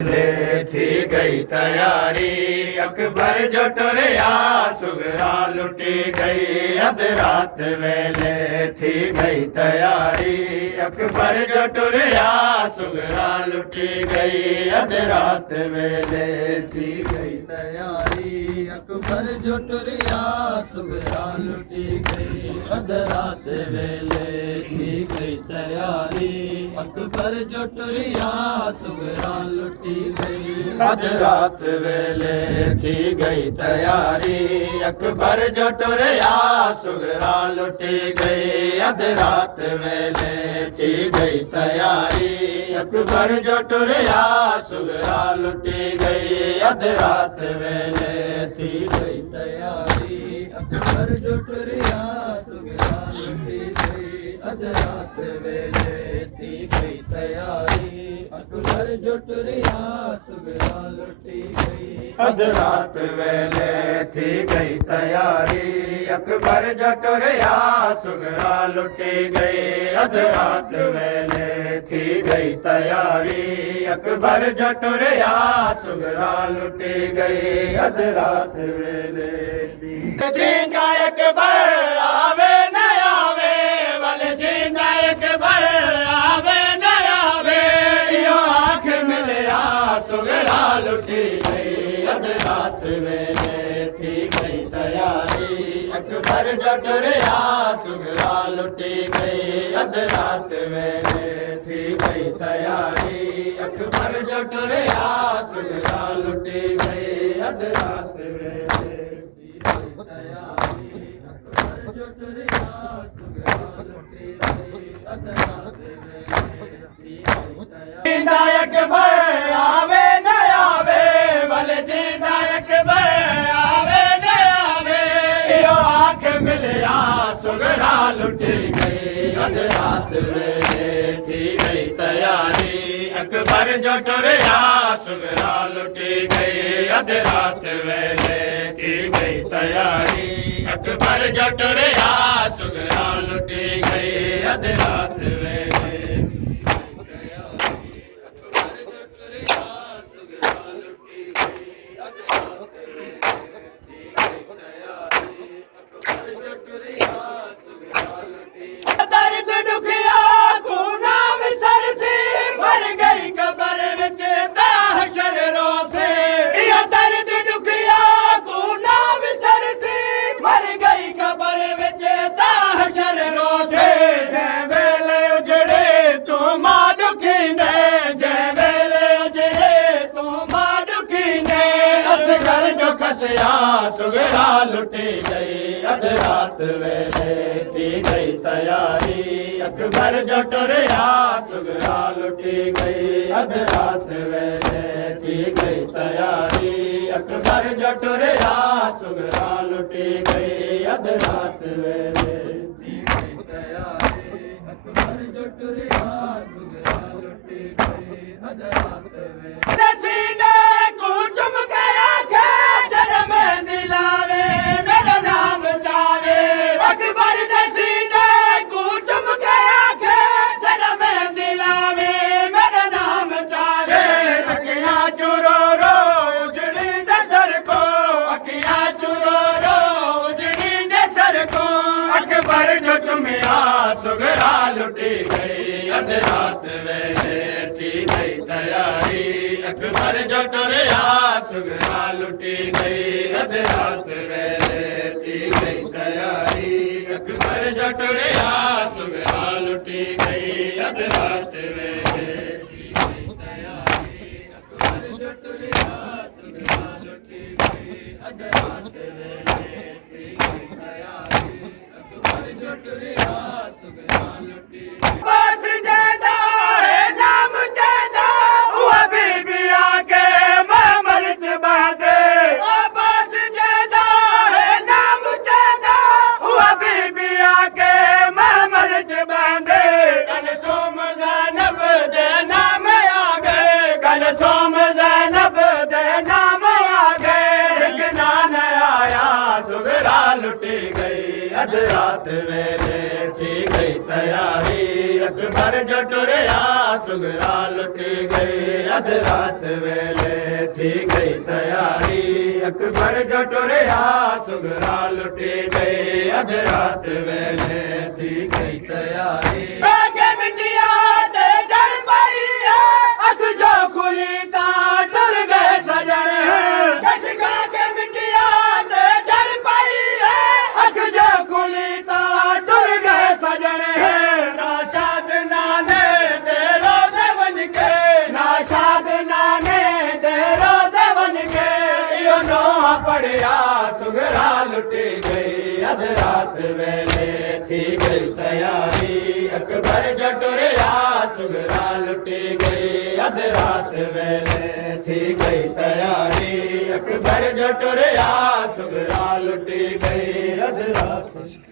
ले थी गई तैयारी अकबर जो टुरया सुगरा लुटी गई अध रात वेले थी गई तैयारी अकबर जो टुरया सुगरा लुटी गई अध रात वेले थी गई तैयारी अकबर जो टुरया सुगरा लुटी गई अध रात वेले थी गई तैयारी अकबर जो टुरया सुगरा लुटी गई अध रात वेले थी गई तैयारी अकबर जो टुरया सुगरा लुटी गई अध रात वेले थी गई तैयारी अकबर जो टुरया सुगरा लुटी गई अध रात वेले थी गई तैयारी अकबर जो टुरया सुगरा लुटी गई अध रात वेले थी गई तैयारी अकबर जो टुरया सुगरा लुटी गई अध रात वेले थी गई तैयारी अकबर जो टुरया सुगरा लुटी गई अध रात वेले थी गई तैयारी अकबर जो टुरया सुगरा लुटी गई अध रात वेले जींदा अकबर आवे न आवे वल जींदा अकबर आवे न आवे यो आँख मिलया सुगरा लुटी गई अध रात वेले थी गई तैयारी अकबर जो टुरया सुगरा लुटी गई अध रात वेले थी गई तैयारी अकबर जो टुरया सुगरा लुटी गई अध रात वेले जींदा अकबर आवे न आवे वल जींदा अकबर आवे न आवे यो आँख मिलया सुगरा लुटी गई अध रात वेले थी गई तैयारी अकबर जो टुरया सुगरा लुटी गई अध रात वेले थी गई तैयारी अकबर जो टुरया सुगरा लुटी गई अध रात वेले दर्द दुखिया को नाम सर से मर गई कबर विच हशर रोसे ये दर्द दुखिया को नाम सर से मर गई कबर विच हशर रोसे जै वेले उजड़े तू मां दुखी ने जै वेले उजड़े तू मां दुखी ने असगर जो खसिया सुगरा लुटी गई अध रात वेले थी गई तैयारी अकबर जो टुरया सुगरा लुटी गई अध रात वेले थी गई तैयारी अकबर जो टुरया सुगरा लुटी गई अध रात वेले थी गई तैयारी अकबर जो टुरया सुगरा लुटी गई अध रात वेले सीने को चुम के आंखे जन्म दिलावे मेरा नाम चावे अकबर दे सीने को चुम के आंखे जन्म दिलावे मेरा नाम चावे अखियां चुरो रो उजड़ी दे सर को अखियां चुरो रो उजड़ी दे सर को अकबर जो चुमिया सुगरा लुटी गई अध रात वेले थी गई तैयारी अकबर जो टुरया सुगरा लुटी गई अध रात वेले थी गई तैयारी अकबर जो टुरया सुगरा लुटी गई अध रात वेले थी गई तैयारी अकबर जो टुरया सुगरा लुटी गई अध रात वेले थी गई तैयारी अकबर जो टुरया सुगरा लुटी बस जैदा है नाम जैदा हुआ बीबी आके मामल चबादे बस जैदा है नाम जैदा हुआ बीबी आके मामल चबादे कल सोम ज़ैनब दे नाम आ गए कल सोम ज़ैनब दे नाम आ गए एक नान आया जो टुरिया सुगरा लुटी गई अध रात वेले थी गई तैयारी अकबर जो टुरिया सुगरा लुटी गई अध रात वेले थी गई तैयारी आगे बिटिया ते जड़ पाई है अख जो खुली ता टुर गए सजन कशका के बिटिया ते जड़ पाई है अख जो खुली ता टुर गए सजन ना शाद नाने दे रोज़े बन के ना शाद नाने दे रोज़े बन के यो नोहा पड़िया सुगरा लुटी गई अध रात वेले थी गई तैयारी अकबर जो टुरिया सुगरा लुटी गई अध रात वेले थी गई तैयारी अकबर जो टुरिया सुगरा लुटी गई अध रात